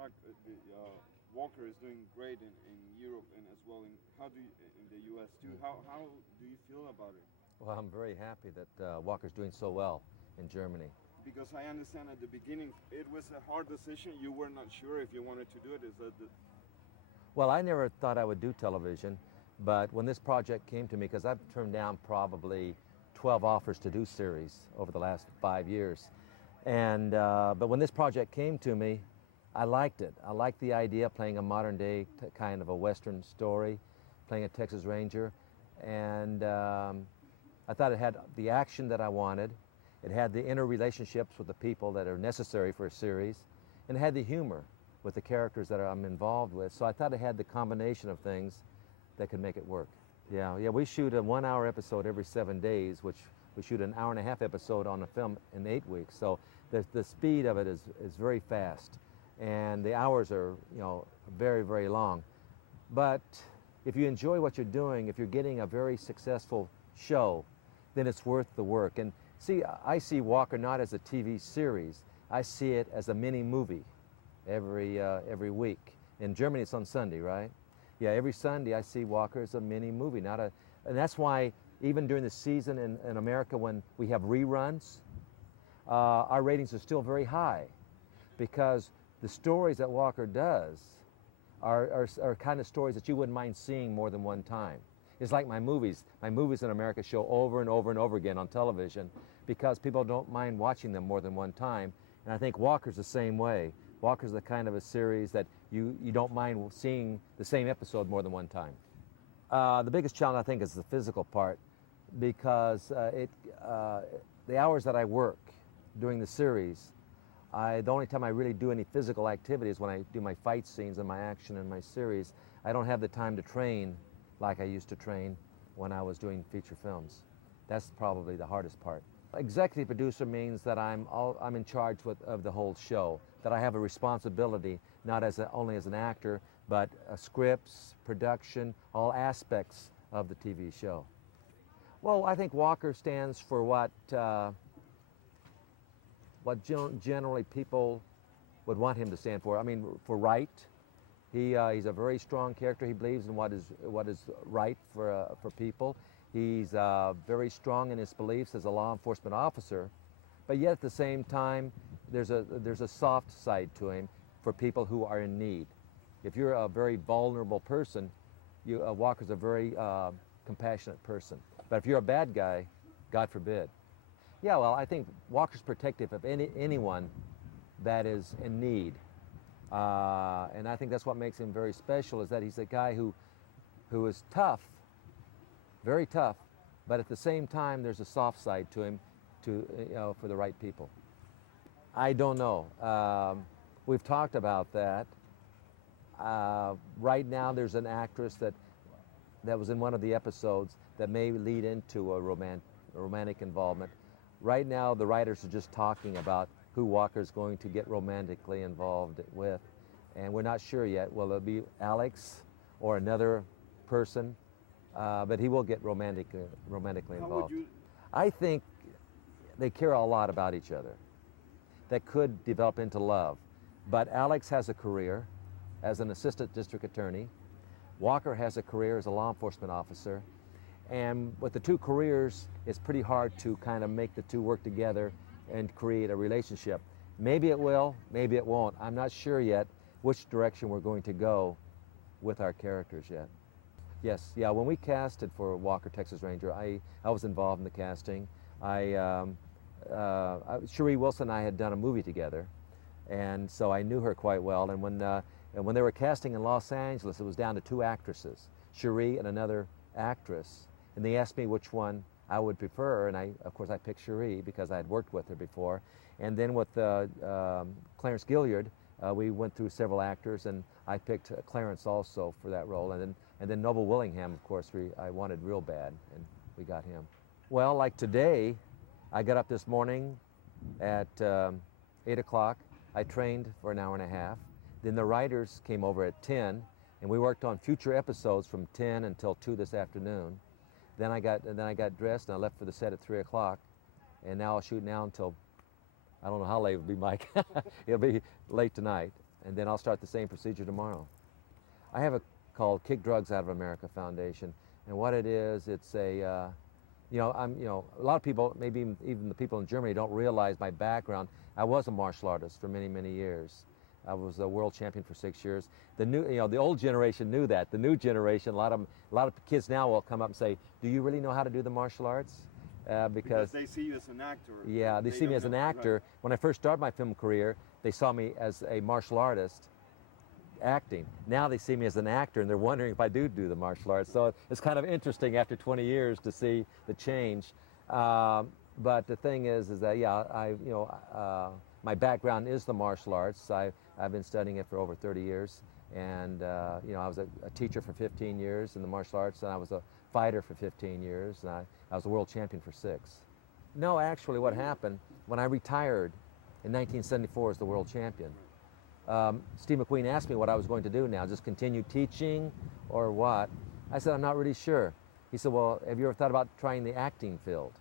Chuck, Walker is doing great in Europe and as well in the U.S. too. How do you feel about it? Well, I'm very happy that Walker's doing so well in Germany. Because I understand at the beginning it was a hard decision. You were not sure if you wanted to do it. Well, I never thought I would do television, but when this project came to me, because I've turned down probably 12 offers to do series over the last 5 years, and but when this project came to me, I liked it. I liked the idea of playing a modern day kind of a Western story, playing a Texas Ranger, and I thought it had the action that I wanted. It had the interrelationships with the people that are necessary for a series, and it had the humor with the characters that I'm involved with. So I thought it had the combination of things that could make it work. Yeah, we shoot a 1 hour episode every 7 days, which we shoot an 1.5 hour episode on a film in 8 weeks. So the speed of it is very fast, and the hours are, very, very long. But if you enjoy what you're doing, if you're getting a very successful show, then it's worth the work. And see, I see Walker not as a TV series. I see it as a mini movie every week. In Germany, it's on Sunday, right? Yeah, every Sunday I see Walker as a mini movie, and that's why even during the season in America when we have reruns, our ratings are still very high, because the stories that Walker does are kind of stories that you wouldn't mind seeing more than one time. It's like my movies. My movies in America show over and over and over again on television because people don't mind watching them more than one time. And I think Walker's the same way. Walker's the kind of a series that you don't mind seeing the same episode more than one time. The biggest challenge, I think, is the physical part, because the hours that I work during the series, the only time I really do any physical activity is when I do my fight scenes and my action in my series. I don't have the time to train like I used to train when I was doing feature films. That's probably the hardest part. Executive producer means that I'm in charge of the whole show, that I have a responsibility, not only as an actor, but scripts, production, all aspects of the TV show. Well, I think Walker stands for what generally people would want him to stand for. I mean, for right. He's a very strong character. He believes in what is right for people. He's very strong in his beliefs as a law enforcement officer, but yet at the same time, there's a soft side to him for people who are in need. If you're a very vulnerable person, Walker's a very compassionate person. But if you're a bad guy, God forbid. Yeah, well, I think Walker's protective of anyone that is in need. And I think that's what makes him very special, is that he's a guy who is tough, very tough, but at the same time there's a soft side to him for the right people. I don't know. We've talked about that. Right now there's an actress that was in one of the episodes that may lead into a romantic involvement. Right now the writers are just talking about who Walker's going to get romantically involved with, and we're not sure yet. Will it be Alex or another person? But he will get romantically involved. I think they care a lot about each other. That could develop into love. But Alex has a career as an assistant district attorney. Walker has a career as a law enforcement officer. And with the two careers, it's pretty hard to kind of make the two work together and create a relationship. Maybe it will, maybe it won't. I'm not sure yet which direction we're going to go with our characters yet. Yes, yeah, when we casted for Walker, Texas Ranger, I was involved in the casting. Cherie Wilson and I had done a movie together, and so I knew her quite well. And when they were casting in Los Angeles, it was down to 2 actresses, Cherie and another actress, and they asked me which one I would prefer, and of course I picked Cherie because I had worked with her before. And then with Clarence Gilliard, we went through several actors, and I picked Clarence also for that role. And then Noble Willingham, of course, I wanted real bad, and we got him. Well, like today, I got up this morning at 8 o'clock. I trained for an hour and a half. Then the writers came over at 10, and we worked on future episodes from 10 until 2 this afternoon. Then I got dressed and I left for the set at 3 o'clock, and now I'll shoot now until, I don't know how late it'll be, Mike. It'll be late tonight. and then I'll start the same procedure tomorrow. I have a called Kick Drugs Out of America Foundation, and what it is, it's a, a lot of people, maybe even the people in Germany, don't realize my background. I was a martial artist for many, many years. I was a world champion for 6 years. The old generation knew that. The new generation, a lot of kids now will come up and say, "Do you really know how to do the martial arts?" Because they see you as an actor. Yeah, they see me as an actor. Right. When I first started my film career, they saw me as a martial artist acting. Now they see me as an actor, and they're wondering if I do the martial arts. So it's kind of interesting after 20 years to see the change. But the thing is that my background is the martial arts. I've been studying it for over 30 years, and I was a teacher for 15 years in the martial arts, and I was a fighter for 15 years, and I was a world champion for 6. No, actually, what happened when I retired in 1974 as the world champion, Steve McQueen asked me what I was going to do now, just continue teaching or what? I said, I'm not really sure. He said, well, have you ever thought about trying the acting field,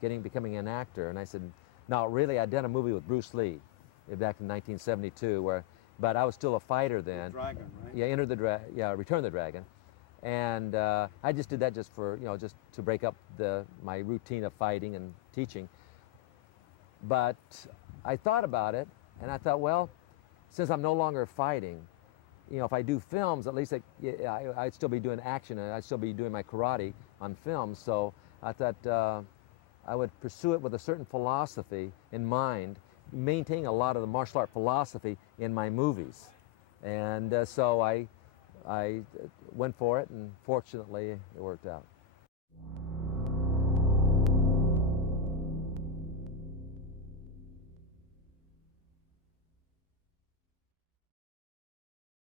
becoming an actor? And I said, no, really, I'd done a movie with Bruce Lee back in 1972, but I was still a fighter then. The Dragon, right? Yeah, Return of the Dragon. And I just did that just for, just to break up my routine of fighting and teaching. But I thought about it, and I thought, well, since I'm no longer fighting, if I do films, at least I'd still be doing action, and I'd still be doing my karate on film. So I thought I would pursue it with a certain philosophy in mind, maintaining a lot of the martial art philosophy in my movies. And so I went for it, and fortunately, it worked out.